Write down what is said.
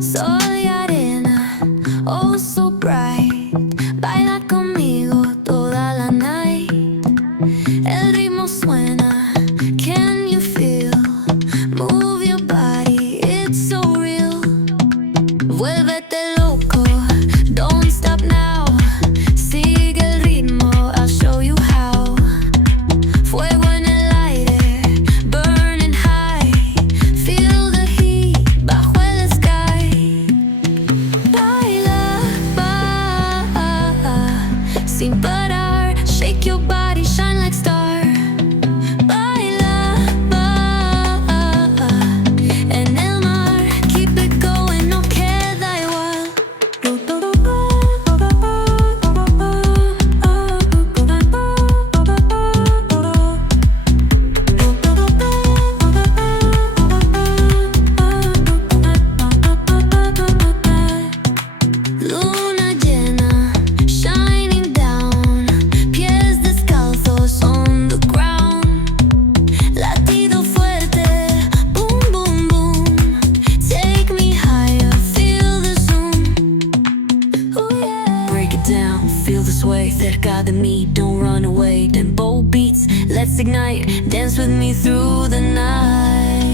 Sol y arena, oh so bright. Baila conmigo toda la night. El ritmo suena, can you feel? Move your body, it's so real. Vuélvete loco, don't stop now. Sigue el ritmo, I'll show you how. Fuego en el aire, burning high. Feel the heat bajo el sky. Baila, sin parar. Shake your body, shine like star. Baila, en el mar. Keep it going, no queda igual. Luna llena, shining down. Pies descalzos on the ground. Latido fuerte, boom, boom, boom. Take me higher, feel the zoom. Oh yeah. Break it down, feel the sway. Cerca de mí, don't run away. Tempo beats, let's ignite. Dance with me through the night.